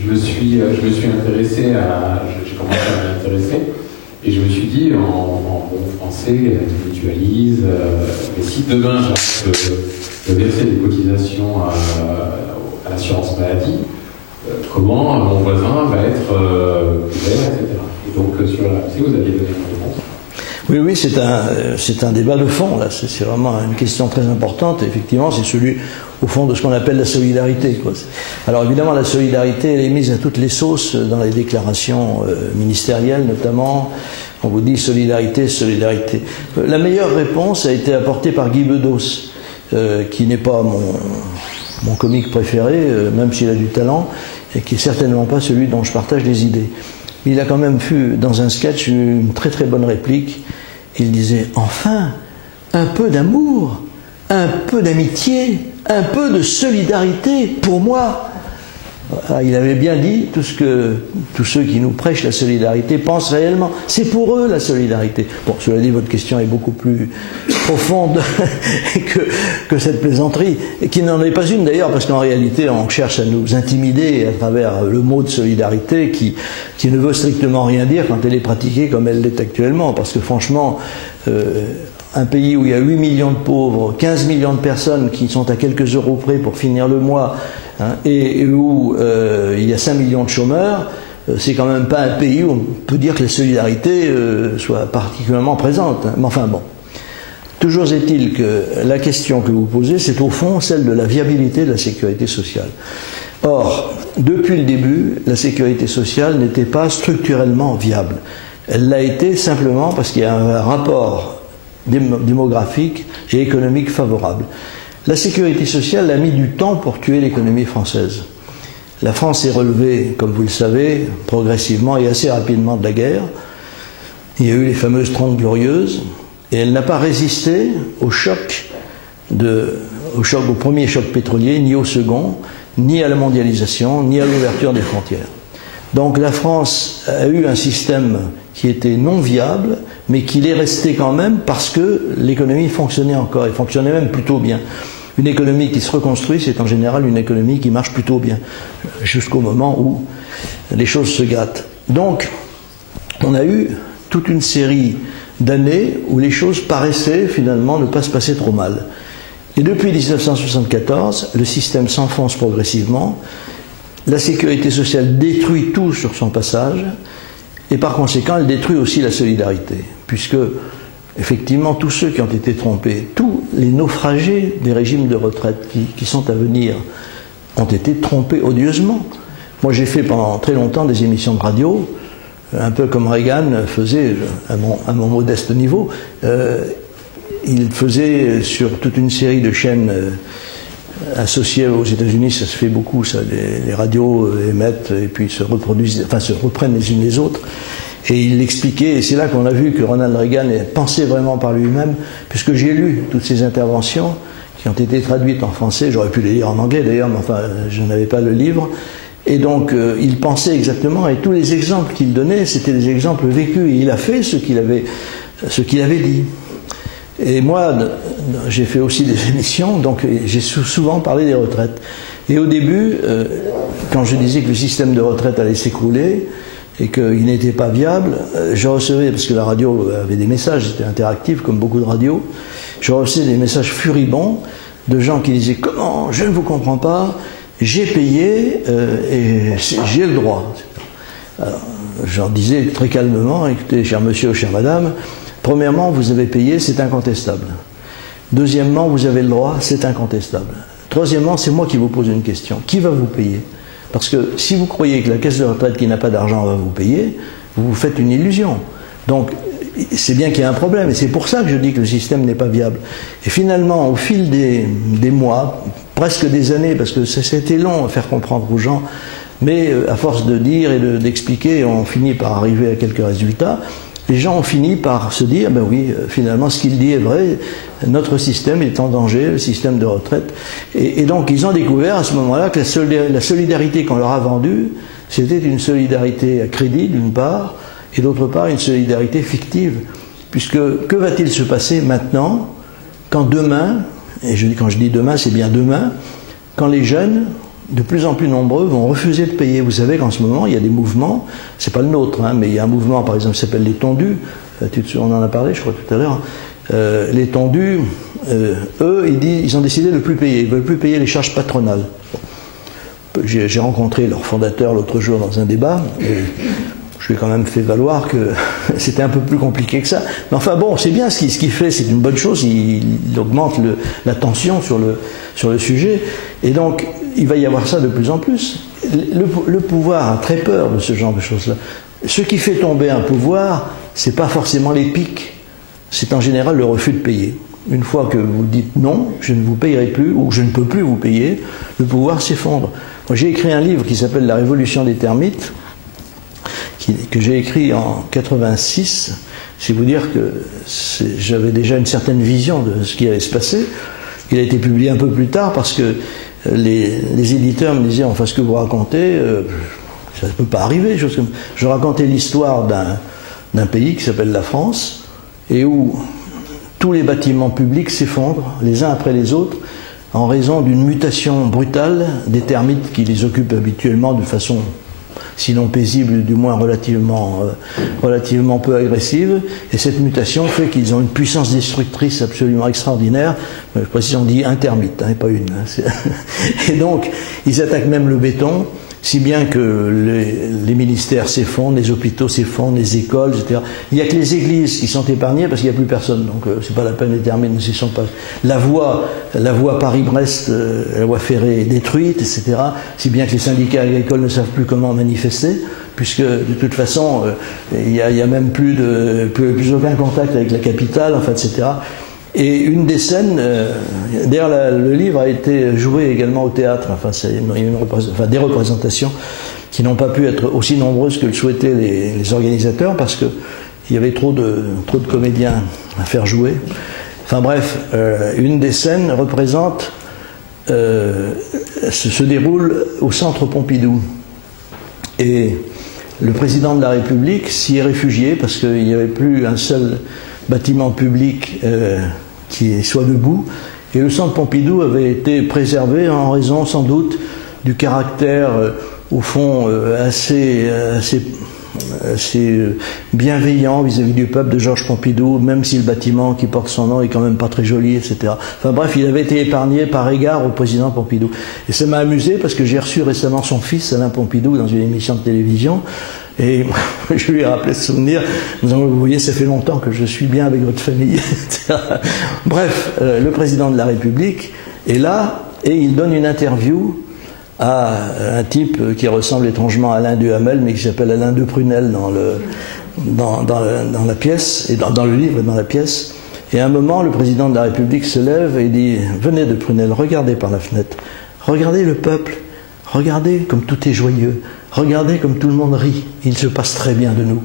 Je me suis intéressé j'ai commencé à m'intéresser et je me suis dit en bon français, mutualise, mais si demain j'arrête de verser des cotisations à l'assurance maladie, comment mon voisin va être couvert, etc. Et donc sur la RMC, vous aviez donné une réponse. Oui, oui, c'est un débat de fond, là. C'est vraiment une question très importante. Et effectivement, c'est celui, au fond, de ce qu'on appelle la solidarité, quoi. Alors évidemment, la solidarité, elle est mise à toutes les sauces dans les déclarations ministérielles, notamment. On vous dit solidarité, solidarité. La meilleure réponse a été apportée par Guy Bedos, qui n'est pas mon comique préféré, même s'il a du talent, et qui est certainement pas celui dont je partage les idées. Il a quand même fait, dans un sketch, une très très bonne réplique. Il disait « Enfin, un peu d'amour, un peu d'amitié, un peu de solidarité pour moi !» Il avait bien dit tout ce que tous ceux qui nous prêchent la solidarité pensent réellement. C'est pour eux la solidarité. Bon, cela dit, votre question est beaucoup plus profonde que cette plaisanterie, et qui n'en est pas une d'ailleurs, parce qu'en réalité, on cherche à nous intimider à travers le mot de solidarité qui ne veut strictement rien dire quand elle est pratiquée comme elle l'est actuellement. Parce que franchement, un pays où il y a 8 millions de pauvres, 15 millions de personnes qui sont à quelques euros près pour finir le mois, et où il y a 5 millions de chômeurs, c'est quand même pas un pays où on peut dire que la solidarité soit particulièrement présente. Mais enfin bon. Toujours est-il que la question que vous posez, c'est au fond celle de la viabilité de la sécurité sociale. Or, depuis le début, la sécurité sociale n'était pas structurellement viable. Elle l'a été simplement parce qu'il y a un rapport démographique et économique favorable. La sécurité sociale a mis du temps pour tuer l'économie française. La France s'est relevée, comme vous le savez, progressivement et assez rapidement de la guerre. Il y a eu les fameuses 30 glorieuses, et elle n'a pas résisté au premier choc pétrolier, ni au second, ni à la mondialisation, ni à l'ouverture des frontières. Donc la France a eu un système qui était non viable, mais qui l'est resté quand même parce que l'économie fonctionnait encore, et fonctionnait même plutôt bien. Une économie qui se reconstruit, c'est en général une économie qui marche plutôt bien, jusqu'au moment où les choses se gâtent. Donc, on a eu toute une série d'années où les choses paraissaient finalement ne pas se passer trop mal. Et depuis 1974, le système s'enfonce progressivement, la sécurité sociale détruit tout sur son passage, et par conséquent, elle détruit aussi la solidarité, puisque effectivement, tous ceux qui ont été trompés, tous les naufragés des régimes de retraite qui sont à venir ont été trompés odieusement. Moi, j'ai fait pendant très longtemps des émissions de radio, un peu comme Reagan faisait, à mon modeste niveau. Il faisait sur toute une série de chaînes associées aux États-Unis, ça se fait beaucoup, ça, les radios émettent et puis se reprennent les unes les autres. Et il l'expliquait, et c'est là qu'on a vu que Ronald Reagan pensait vraiment par lui-même, puisque j'ai lu toutes ces interventions qui ont été traduites en français, j'aurais pu les lire en anglais d'ailleurs, mais enfin, je n'avais pas le livre, et donc il pensait exactement, et tous les exemples qu'il donnait, c'était des exemples vécus, et il a fait ce qu'il avait dit. Et moi, j'ai fait aussi des émissions, donc j'ai souvent parlé des retraites. Et au début, quand je disais que le système de retraite allait s'écrouler, et qu'il n'était pas viable, je recevais, parce que la radio avait des messages, c'était interactif comme beaucoup de radios, je recevais des messages furibonds de gens qui disaient « Comment ? Je ne vous comprends pas, j'ai payé et j'ai le droit. » Alors, je leur disais très calmement « Écoutez, cher monsieur ou chère madame, premièrement, vous avez payé, c'est incontestable. Deuxièmement, vous avez le droit, c'est incontestable. Troisièmement, c'est moi qui vous pose une question. Qui va vous payer ? Parce que si vous croyez que la caisse de retraite qui n'a pas d'argent va vous payer, vous vous faites une illusion. Donc, c'est bien qu'il y a un problème, et c'est pour ça que je dis que le système n'est pas viable. Et finalement, au fil des mois, presque des années, parce que c'était long à faire comprendre aux gens, mais à force de dire et d'expliquer, on finit par arriver à quelques résultats. Les gens ont fini par se dire, ben oui, finalement, ce qu'il dit est vrai, notre système est en danger, le système de retraite. Et donc, ils ont découvert à ce moment-là que la solidarité qu'on leur a vendue, c'était une solidarité à crédit, d'une part, et d'autre part, une solidarité fictive. Puisque, que va-t-il se passer maintenant, quand demain, et quand je dis demain, c'est bien demain, quand les jeunes de plus en plus nombreux vont refuser de payer. Vous savez qu'en ce moment, il y a des mouvements, c'est pas le nôtre, hein, mais il y a un mouvement, par exemple, qui s'appelle les Tondus, on en a parlé, je crois, tout à l'heure. Les Tondus, eux, ils ont décidé de ne plus payer, ils ne veulent plus payer les charges patronales. J'ai rencontré leur fondateur l'autre jour dans un débat, et je lui ai quand même fait valoir que c'était un peu plus compliqué que ça. Mais enfin bon, c'est bien ce qu'il fait, c'est une bonne chose, il augmente la tension sur le sujet, et donc il va y avoir ça de plus en plus. Le pouvoir a très peur de ce genre de choses-là. Ce qui fait tomber un pouvoir, c'est pas forcément les pics, c'est en général le refus de payer. Une fois que vous dites non, je ne vous payerai plus, ou je ne peux plus vous payer, le pouvoir s'effondre. Moi, j'ai écrit un livre qui s'appelle La Révolution des termites, que j'ai écrit en 86. C'est vous dire que j'avais déjà une certaine vision de ce qui allait se passer. Il a été publié un peu plus tard parce que les éditeurs me disaient, enfin, ce que vous racontez, ça ne peut pas arriver. Je racontais l'histoire d'un pays qui s'appelle la France, et où tous les bâtiments publics s'effondrent les uns après les autres en raison d'une mutation brutale des termites qui les occupent habituellement de façon sinon paisible, du moins relativement peu agressive. Et cette mutation fait qu'ils ont une puissance destructrice absolument extraordinaire. Je précise, on dit un termite, hein, et pas une. Et donc, ils attaquent même le béton, si bien que les ministères s'effondrent, les hôpitaux s'effondrent, les écoles, etc. Il n'y a que les églises qui sont épargnées parce qu'il n'y a plus personne. Donc c'est pas la peine, les termites ne s'y sont pas. La voie Paris-Brest, la voie ferrée est détruite, etc. Si bien que les syndicats agricoles ne savent plus comment manifester, puisque de toute façon, il y a même plus aucun contact avec la capitale, enfin, etc. Et une des scènes, d'ailleurs le livre a été joué également au théâtre, enfin, des représentations qui n'ont pas pu être aussi nombreuses que le souhaitaient les organisateurs, parce qu'il y avait trop de comédiens à faire jouer. Enfin bref, une des scènes représente, se déroule au centre Pompidou. Et le président de la République s'y est réfugié parce qu'il n'y avait plus un seul bâtiment public qui soit debout, et le centre Pompidou avait été préservé en raison sans doute du caractère au fond assez bienveillant vis-à-vis du peuple de Georges Pompidou, même si le bâtiment qui porte son nom est quand même pas très joli, etc. Enfin bref, il avait été épargné par égard au président Pompidou. Et ça m'a amusé parce que j'ai reçu récemment son fils, Alain Pompidou, dans une émission de télévision. Et je lui ai rappelé ce souvenir, en disant, vous voyez, ça fait longtemps que je suis bien avec votre famille, etc. Bref, le président de la République est là, et il donne une interview à un type qui ressemble étrangement à Alain Duhamel, mais qui s'appelle Alain de Prunel dans la pièce, et dans le livre et dans la pièce. Et à un moment, le président de la République se lève et dit, venez de Prunel, regardez par la fenêtre, regardez le peuple, regardez comme tout est joyeux, regardez comme tout le monde rit, il se passe très bien de nous.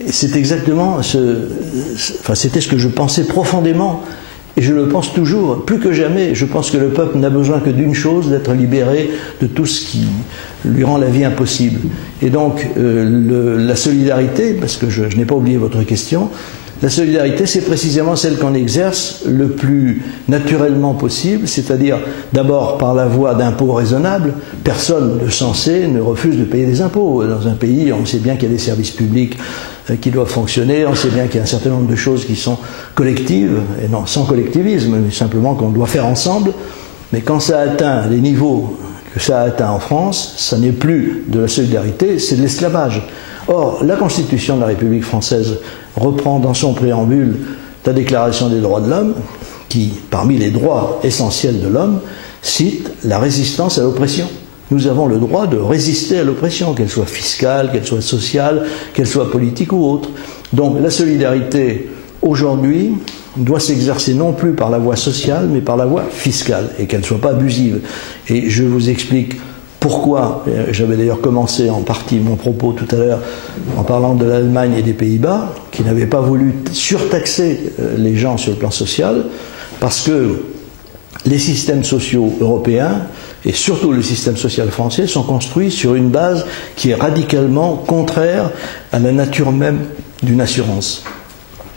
Et c'est exactement c'était ce que je pensais profondément, et je le pense toujours, plus que jamais. Je pense que le peuple n'a besoin que d'une chose, d'être libéré de tout ce qui lui rend la vie impossible. Et donc, la solidarité, parce que je n'ai pas oublié votre question, la solidarité, c'est précisément celle qu'on exerce le plus naturellement possible, c'est-à-dire d'abord par la voie d'impôts raisonnables. Personne de sensé ne refuse de payer des impôts. Dans un pays, on sait bien qu'il y a des services publics qui doivent fonctionner, on sait bien qu'il y a un certain nombre de choses qui sont collectives, et non sans collectivisme, mais simplement qu'on doit faire ensemble. Mais quand ça atteint les niveaux que ça a atteint en France, ça n'est plus de la solidarité, c'est de l'esclavage. Or, la Constitution de la République française reprend dans son préambule la Déclaration des droits de l'homme, qui, parmi les droits essentiels de l'homme, cite la résistance à l'oppression. Nous avons le droit de résister à l'oppression, qu'elle soit fiscale, qu'elle soit sociale, qu'elle soit politique ou autre. Donc la solidarité, aujourd'hui, doit s'exercer non plus par la voie sociale, mais par la voie fiscale, et qu'elle ne soit pas abusive. Et je vous explique pourquoi. J'avais d'ailleurs commencé en partie mon propos tout à l'heure en parlant de l'Allemagne et des Pays-Bas, qui n'avaient pas voulu surtaxer les gens sur le plan social, parce que les systèmes sociaux européens, et surtout le système social français, sont construits sur une base qui est radicalement contraire à la nature même d'une assurance.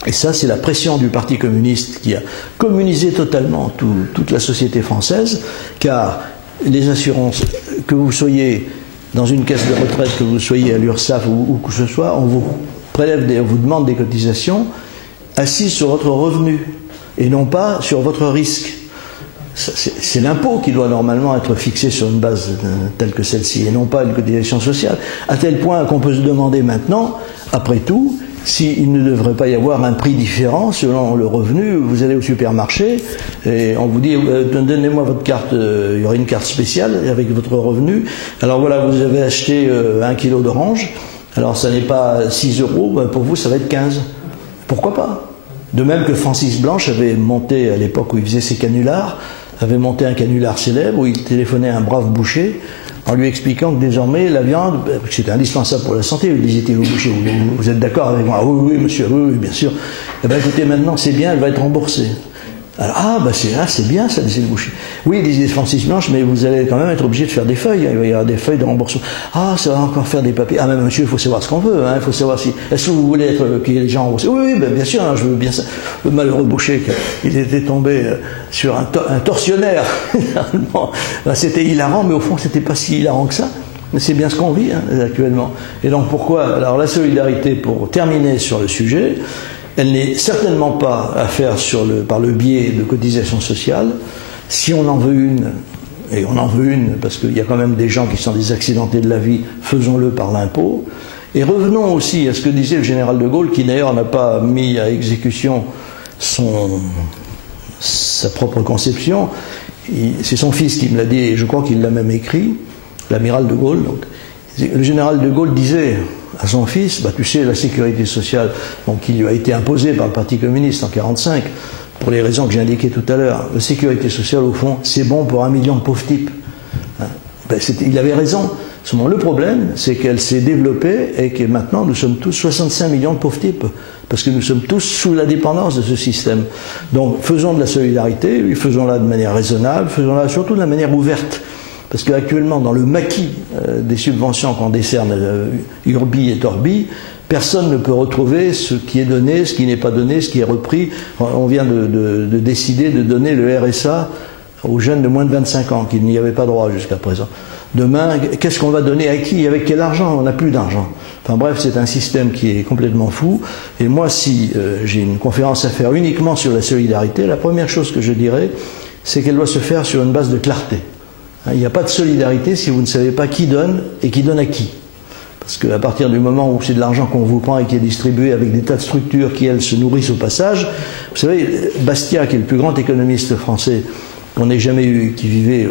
Et ça, c'est la pression du Parti communiste qui a communisé totalement toute la société française, car les assurances, que vous soyez dans une caisse de retraite, que vous soyez à l'URSSAF ou que ce soit, on vous prélève, on vous demande des cotisations assises sur votre revenu et non pas sur votre risque. C'est l'impôt qui doit normalement être fixé sur une base telle que celle-ci et non pas une cotisation sociale, à tel point qu'on peut se demander maintenant, après tout, s'il ne devrait pas y avoir un prix différent selon le revenu. Vous allez au supermarché et on vous dit donnez-moi votre carte, il y aura une carte spéciale avec votre revenu. Alors voilà, vous avez acheté 1 kilo d'orange, alors ça n'est pas 6 €, pour vous ça va être 15. Pourquoi pas? De même que Francis Blanche avait monté, à l'époque où il faisait ses canulars, avait monté un canular célèbre où il téléphonait à un brave boucher en lui expliquant que désormais la viande, c'était indispensable pour la santé, il disait-il au boucher, vous êtes d'accord avec moi? Oui, oui, monsieur, oui, bien sûr. Eh bien écoutez, maintenant c'est bien, elle va être remboursée. Alors, c'est bien, ça, disait le boucher. Oui, disait Francis Blanche, mais vous allez quand même être obligé de faire des feuilles, il va y avoir des feuilles de remboursement. Ah, ça va encore faire des papiers. Ah, mais monsieur, il faut savoir ce qu'on veut, hein, il faut savoir si, est-ce que vous voulez être, qu'il y ait les gens remboursés? Oui, oui, ben, bien sûr, hein, je veux bien ça. Le malheureux boucher, il était tombé sur un tortionnaire. C'était hilarant, mais au fond, c'était pas si hilarant que ça. Mais c'est bien ce qu'on vit, hein, actuellement. Et donc, pourquoi? Alors, la solidarité, pour terminer sur le sujet, elle n'est certainement pas à faire par le biais de cotisations sociales. Si on en veut une, et on en veut une parce qu'il y a quand même des gens qui sont des accidentés de la vie, faisons-le par l'impôt. Et revenons aussi à ce que disait le général de Gaulle, qui d'ailleurs n'a pas mis à exécution sa propre conception. C'est son fils qui me l'a dit, et je crois qu'il l'a même écrit, l'amiral de Gaulle. Donc, le général de Gaulle disait à son fils, tu sais, la sécurité sociale, qui lui a été imposée par le Parti communiste en 1945, pour les raisons que j'ai indiquées tout à l'heure, la sécurité sociale, au fond, c'est bon pour 1 million de pauvres types. Il avait raison. Seulement, le problème, c'est qu'elle s'est développée et que maintenant, nous sommes tous 65 millions de pauvres types, parce que nous sommes tous sous la dépendance de ce système. Donc, faisons de la solidarité, faisons-la de manière raisonnable, faisons-la surtout de la manière ouverte. Parce qu'actuellement, dans le maquis des subventions qu'on décerne urbi et torbi, personne ne peut retrouver ce qui est donné, ce qui n'est pas donné, ce qui est repris. On vient de décider de donner le RSA aux jeunes de moins de 25 ans, qui n'y avaient pas droit jusqu'à présent. Demain, qu'est-ce qu'on va donner à qui? Avec quel argent? On n'a plus d'argent. Enfin bref, c'est un système qui est complètement fou. Et moi, si j'ai une conférence à faire uniquement sur la solidarité, la première chose que je dirais, c'est qu'elle doit se faire sur une base de clarté. Il n'y a pas de solidarité si vous ne savez pas qui donne et qui donne à qui. Parce qu'à partir du moment où c'est de l'argent qu'on vous prend et qui est distribué avec des tas de structures qui, elles, se nourrissent au passage, vous savez, Bastiat, qui est le plus grand économiste français qu'on ait jamais eu, qui vivait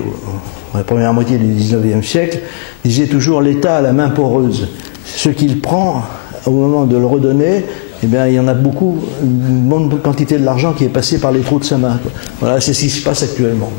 dans la première moitié du 19e siècle, disait toujours « l'État a la main poreuse ». Ce qu'il prend, au moment de le redonner, eh bien, il y en a beaucoup, une bonne quantité de l'argent qui est passé par les trous de sa main. Voilà, c'est ce qui se passe actuellement.